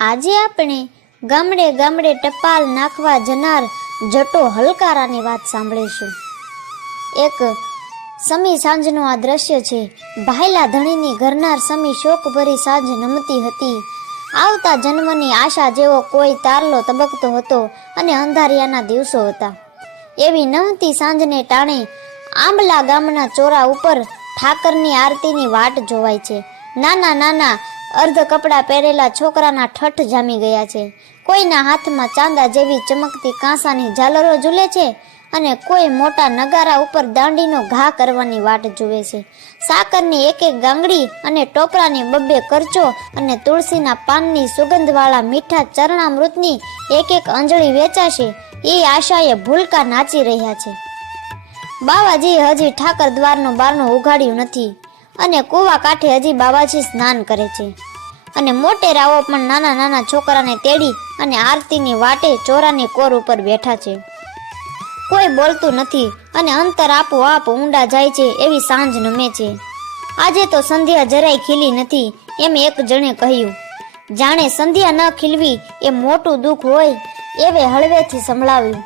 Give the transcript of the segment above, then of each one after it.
આજે આપણે ગામડે ગામડે ટપાલ નાખવા જનાર જટો હલકારાની વાત સાંભળીશું. એક સમી સાંજનું આ દ્રશ્ય છે. ભાઈલા ધણીની ઘરનાર સમી શોકભરી સાંજ નમતી હતી. આવતા જન્મની આશા જેવો કોઈ તારલો તબકતો હતો અને અંધારિયાના દિવસો હતા. એવી નમતી સાંજને ટાણે આંબલા ગામના ચોરા ઉપર ઠાકરની આરતીની વાટ જોવાય છે. નાના નાના અર્ધ કપડાં પહેરેલા છોકરાના ઠઠ જામી ગયા છે. કોઈના હાથમાં ચાંદા જેવી ચમકતી કાંસાની ઝાલરો ઝૂલે છે અને કોઈ મોટા નગારા ઉપર દાંડીનો ઘા કરવાની વાટ જુએ છે. સાકરની એક એક ગાંગડી અને ટોપરાની બબ્બે કરચો અને તુલસીના પાનની સુગંધવાળા મીઠા ચરણામૃતની એક એક અંજળી વેચાશે, એ આશાએ ભૂલકા નાચી રહ્યા છે. બાવાજી હજી ઠાકર દ્વારનું બારણું ઉઘાડ્યું નથી અને કૂવા કાંઠે હજી બાવાજી સ્નાન કરે છે. અને મોટેરાઓ પણ નાના નાના છોકરાને તેડી અને આરતીની વાટે ચોરાની કોર ઉપર બેઠા છે. કોઈ બોલતું નથી અને અંતર આપોઆપ ઊંડા જાય છે એવી સાંજ નમે છે. આજે તો સંધ્યા જરાય ખીલી નથી એમ એક જણે કહ્યું. જાણે સંધ્યા ન ખીલવી એ મોટું દુઃખ હોય એવે હળવેથી સંભળાવ્યું.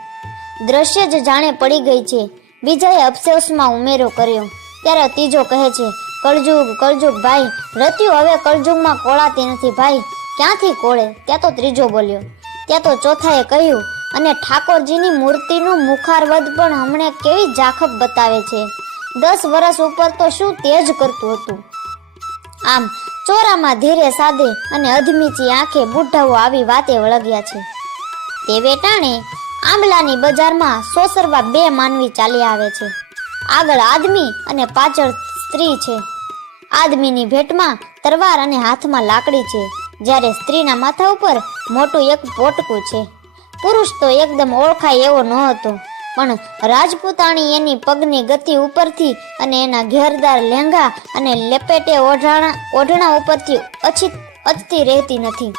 દ્રશ્ય જ જાણે પડી ગઈ છે. બીજાએ અફસોસમાં ઉમેરો કર્યો. ત્યારે ત્રીજો કહે છે કળજુગ કળજુગ ભાઈ રત્યુ હવે કળજુગમાં કોળાતી નથી ભાઈ. ક્યાંથી કોળે? ત્યાં તો ત્રીજો બોલ્યો. ત્યાં તો ચોથાએ કહ્યું, અને ઠાકોરજીની મૂર્તિનું મુખારવદ પણ હમણે કેવી જાખબ બતાવે છે? દસ વર્ષ ઉપર તો શું તેજ કરતું હતું? આમ, ચોરામાં ધીરે સાદે અને અધમીચી આંખે બુઢાઓ આવી વાતે વળગ્યા છે. તે વેટાણે, આંબલાની બજારમાં સોસરવા બે માનવી ચાલી આવે છે. આગળ આદમી અને પાછળ સ્ત્રી છે. આદમીની ભેટમાં તરવાર અને હાથમાં લાકડી છે, જ્યારે સ્ત્રીના માથા ઉપર મોટું એક પોટકું છે. પુરુષ તો એકદમ ઓળખાય એવો ન હતો, પણ રાજપૂતાણી એની પગની ગતિ ઉપરથી અને એના ઘેરદાર લહેંગા અને લેપેટે ઓઢાણા, ઓઢણા ઉપરથી અછિત, અચતી રહેતી નથી.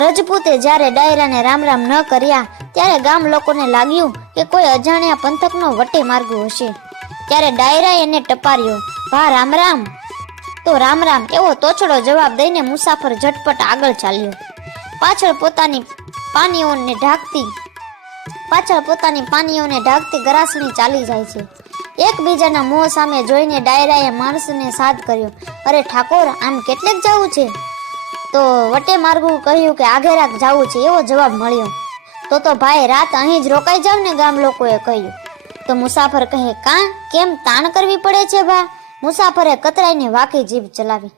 રજપૂતે જ્યારે ડાયરાને રામ રામ ન કર્યા, ત્યારે ગામ લોકોને લાગ્યું કે કોઈ અજાણ્યા પંથકનો વટે માર્ગો હશે. ત્યારે ડાયરા એને ટપાર્યો ભા રામ રામ. તો રામ રામ, એવો તોછડો જવાબ દઈને મુસાફર ઝટપટ આગળ ચાલ્યો. પાછળ પોતાની પાનીઓને ઢાંકતી, પાછળ પોતાની પાનીઓને ઢાંકતી ગરાસણી ચાલી જાય છે. એકબીજાના મોં સામે જોઈને ડાયરાએ માણસને સાદ કર્યો, અરે, ઠાકોર, આમ કેટલેક જવું છે? તો વટે માર્ગું કહ્યું કે, આઘેરાક જવું છે. એવો જવાબ મળ્યો. તો તો, ભાઈ, રાત અહીં જ રોકાઈ જાવ ને, ગામ લોકોએ કહ્યું. તો મુસાફર કહે, કાં? કેમ તાણ કરવી પડે છે, ભા? મુસાફરે કતરાઈને વાકી જીભ ચલાવી.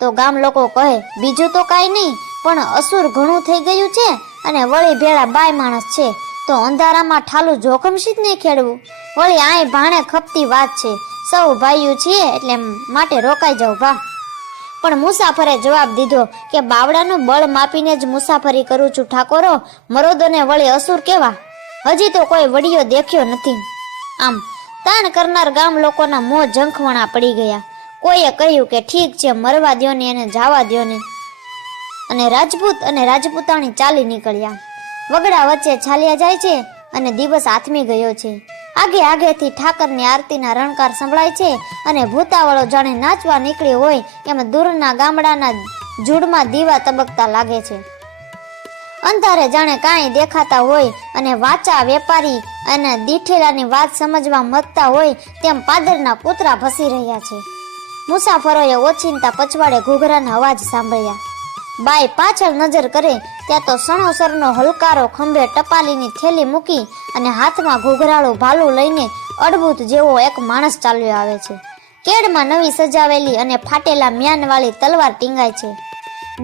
તો ગામ લોકો કહે, બીજું તો કાંઈ નહીં, પણ અસુર ઘણું થઈ ગયું છે અને વળી ભેળા બાય માણસ છે. તો અંધારામાં ઠાલું જોખમશીત નહીં ખેડવું? વળી આય ભાણે ખપતી વાત છે. સૌ ભાઈઓ છીએ એટલે માટે રોકાઈ જાવ ભા. પણ મુસાફરે જવાબ દીધો કે બાવડાનું બળ માપીને જ મુસાફરી કરું છું, ઠાકોરો. મરોદોને વળી અસુર કેવા? હજી તો કોઈ વડીયો દેખ્યો નથી. આમ, તાણ કરનાર ગામ લોકોના મોં ઝંખવણા પડી ગયા. કોઈએ કહ્યું કે ઠીક છે, મરવા દ્યો ને એને જવા દ્યો ને. અને રાજપૂત અને રાજપૂતાણી ચાલી નીકળ્યા. વગડા વચ્ચે છાલ્યા જાય છે અને દિવસ આથમી ગયો છે. આગે આગેથી ઠાકરની આરતીના રણકાર સંભળાય છે અને ભૂતાવાળો જાણે નાચવા નીકળ્યો હોય એમ દૂરના ગામડાના જૂડમાં દીવા તબકતા લાગે છે. અંધારે જાણે કાંઈ દેખાતા હોય અને વાચા વેપારી અને દીઠેલાની વાત સમજવા મથતા હોય તેમ પાદરના કૂતરા ભસી રહ્યા છે. મુસાફરોએ ઓછીનતા પછવાડે ઘૂઘરાના અવાજ સાંભળ્યા. બાઈ પાછળ નજર કરે ત્યાં તો સણોસરનો હલકારો ખંભે ટપાલીની થેલી મૂકી અને હાથમાં ઘૂઘરાળું ભાલું લઈને અડભૂત જેવો એક માણસ ચાલ્યો આવે છે. કેડમાં નવી સજાવેલી અને ફાટેલા મ્યાનવાળી તલવાર ટીંગાય છે.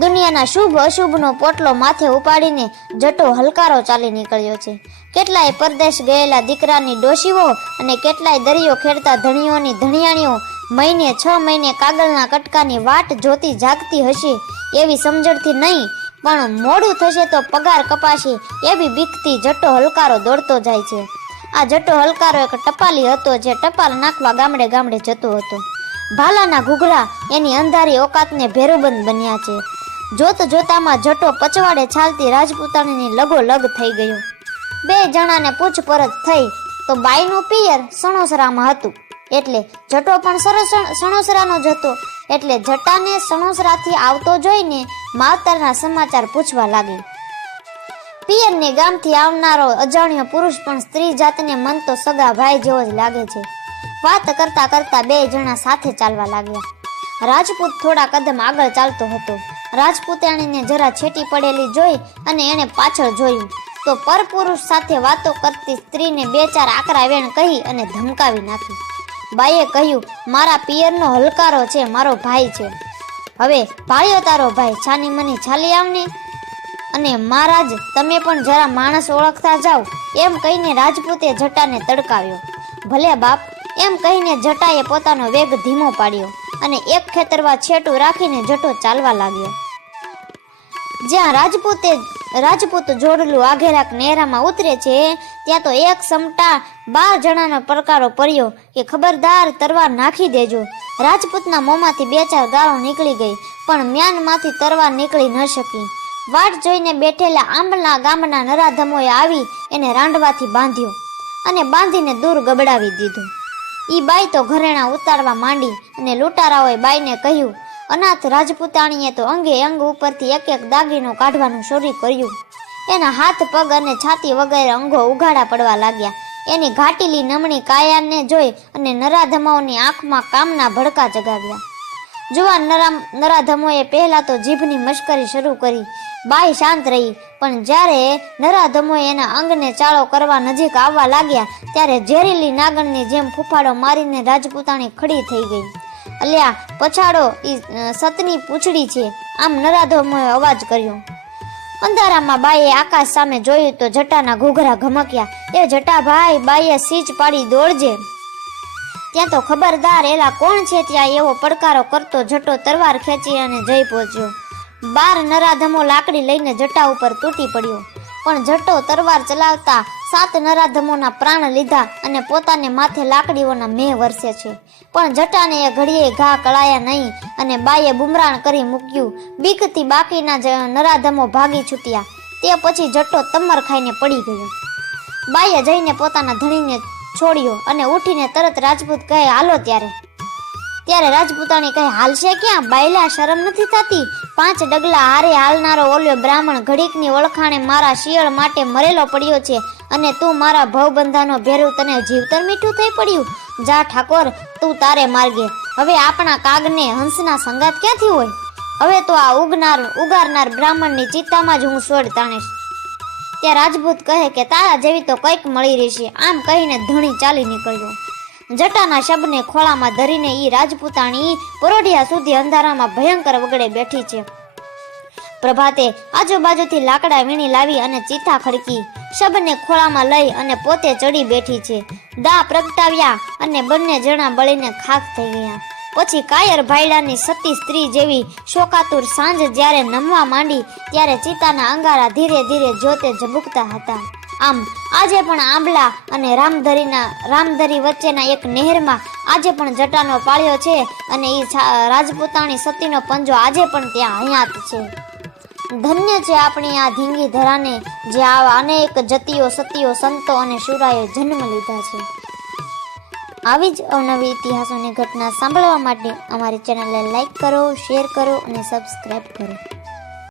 દુનિયાના શુભ અશુભનો પોટલો માથે ઉપાડીને જટો હલકારો ચાલી નીકળ્યો છે. કેટલાય પરદેશ ગયેલા દીકરાની ડોશીઓ અને કેટલાય દરિયો ખેડતા ધણીઓની ધણિયાણીઓ મહિને છ મહિને કાગળના કટકાની વાટ જોતી જાગતી હશે એવી સમજણથી નહીં, પણ મોડું થશે તો પગાર કપાશે એવી બીકથી જટો હલકારો દોડતો જાય છે. આ જટો હલકારો એક ટપાલી હતો જે ટપાલ નાખવા ગામડે ગામડે જતો હતો. ભાલાના ઘૂઘરા એની અંધારી ઓકાતને ભેરુબંધ બન્યા છે. જોત જોતામાં જટો પચવાડે ચાલતી રાજપૂતાણીની લગો લગ થઈ ગયો. બે જણાને પૂછપરછ થઈ તો બાઈનું પિયર સણોસરામાં હતું. એટલે જટો પણ સરસ સણોસરાનો જ હતો. એટલે જટાને સણોસરાથી આવતો જોઈને માવતરના સમાચાર પૂછવા લાગી. પિયરને ગામથી આવનારો અજાણ્યો પુરુષ પણ સ્ત્રી જાતને મન તો સગા ભાઈ જેવો જ લાગે છે. વાત કરતા કરતા બે જણા સાથે ચાલવા લાગ્યા. રાજપૂત થોડા કદમ આગળ ચાલતો હતો. રાજપૂતાણીને જરા છેટી પડેલી જોઈ અને એણે પાછળ જોયું. તો પરપુરુષ સાથે વાતો કરતી સ્ત્રીને બે ચાર આકરા વેણ કહી અને ધમકાવી નાખી. બાઈએ કહ્યું, મારા પિયરનો હલકારો છે, મારો ભાઈ છે. હવે ભાળ્યો તારો ભાઈ, છાની મની છાલી આવને? અને મહારાજ, તમે પણ જરા માણસ ઓળખતા જાઓ. એમ કહીને રાજપૂતે જટાને તડકાવ્યો. ભલે બાપ, એમ કહીને જટાએ પોતાનો વેગ ધીમો પાડ્યો અને એક ખેતરમાં છેટું રાખીને જટો ચાલવા લાગ્યો. જ્યાં રાજપૂતે રાજપૂત જોડલું આઘેરાક નેરામાં ઉતરે છે, ત્યાં તો એક સમટા બાર જણાનો પડકારો પડ્યો કે ખબરદાર તરવાર નાખી દેજો. રાજપૂતના મોંમાંથી બે ચાર ગાળો નીકળી ગઈ, પણ મ્યાનમાંથી તરવાર નીકળી ન શકી. વાટ જોઈને બેઠેલા આંબલા ગામના નરાધમોએ આવી એને રાંડવાથી બાંધ્યો અને બાંધીને દૂર ગબડાવી દીધું. ઈ બાઈ તો ઘરેણા ઉતારવા માંડી અને લૂંટારાઓએ બાઈને કહ્યું અનાથ રાજપૂતાણીએ તો અંગે અંગ ઉપરથી એક એક દાગીનો કાઢવાનું શરૂ કર્યું. એના હાથ, પગ અને છાતી વગેરે અંગો ઉઘાડા પડવા લાગ્યા. એની ઘાટીલી નમણી કાયાને જોઈ અને નરાધમાઓની આંખમાં કામના ભડકા જગાવ્યા. જુવાન નરામ, નરાધમોએ પહેલા તો જીભની મશ્કરી શરૂ કરી. બાઈ શાંત રહી, પણ જ્યારે નરાધમોએ એના અંગને ચાળો કરવા નજીક આવવા લાગ્યા, ત્યારે ઝેરીલી નાગણની જેમ ફૂફાડો મારીને રાજપૂતાણી ખડી થઈ ગઈ. અલ્યા, પછાડો એ સતની પૂંછડી છે. આમ નરાધમોએ અવાજ કર્યો. અંધારામાં બાઈએ આકાશ સામે જોયું તો જટાના ઘૂઘરા ઘમક્યા. એ જટાભાઈ બાઈએ સીચ પાડી દોડજે. ત્યાં તો ખબરદાર, એલા કોણ છે ત્યાં? એવો પડકારો કરતો જટો તરવાર ખેંચી અને જઈ પહોંચ્યો. બાર નરાધમો લાકડી લઈને જટા ઉપર તૂટી પડ્યો. પણ જટો તરવાર ચલાવતા સાત નરાધમોના પ્રાણ લીધા અને પોતાને માથે લાકડીઓના મેહ વરસે છે. પણ જટાને એ ઘડીએ ઘા કળાયા નહીં અને બાઈએ બુમરાણ કરી મૂક્યું. બીકથી બાકીના જ નરાધમો ભાગી છૂટ્યા. તે પછી જટો તમર ખાઈને પડી ગયો. બાઈએ જઈને પોતાના ધણીને છોડ્યો અને ઉઠીને તરત રાજપૂત કહે, હાલો ત્યારે. ત્યારે રાજપૂતાણી કહે, હાલશે ક્યાં? બાયલા શરમ નથી થતી? પાંચ ડગલા હારે હાલનારો ઓલ્યો બ્રાહ્મણ ઘડીકની ઓળખાણે મારા શિયળ માટે મરેલો પડ્યો છે. અને તું મારા ભવબંધાનો ભેરું તને જીવતર મીઠું થઈ પડ્યું. જા ઠાકોર, તું તારે માર્ગે. હવે આપણા કાગને, હંસના સંગાત ક્યાંથી હોય? હવે તો આ ઉગનાર, ઉગારનાર બ્રાહ્મણની ચિત્તામાં જ હું સોડ તાણીશ. ત્યાં રાજપૂત કહે કે તારા જેવી તો કંઈક મળી રહેશે. આમ કહીને ધણી ચાલી નીકળ્યો. જટાના શબને ખોળામાં ધરીને ઈ રાજપૂતાણી પરોઢિયા સુધી અંધારામાં ભયંકર વગડે બેઠી છે. પ્રભાતે આજુબાજુથી લાકડા વીણી લાવી અને ચિતા ખડકી. શબને ખોળામાં લઈ અને પોતે ચડી બેઠી છે. દા પ્રગટાવ્યા અને બંને જણા બળીને ખાખ થઈ ગયા. પછી કાયર ભાઈડાની સતી સ્ત્રી જેવી શોકાતુર સાંજ જ્યારે નમવા માંડી, ત્યારે ચિતાના અંગારા ધીરે ધીરે જોતે ઝબુકતા હતા. આમ, આજે પણ આંબલા અને રામધરીના, રામધરી વચ્ચેના એક નહેરમાં આજે પણ જટાનો પાળ્યો છે અને એ રાજપૂતાણી સતીનો પંજો આજે પણ ત્યાં હયાત છે. ધન્ય છે આપણી આ ધીંગી ધરાને, જે આવા અનેક જતીઓ, સતીઓ, સંતો અને શુરાએ જન્મ લીધા છે. આવી જ અવનવી ઇતિહાસોની ઘટના સાંભળવા માટે અમારી ચેનલને લાઈક કરો, શેર કરો અને સબસ્ક્રાઈબ કરો.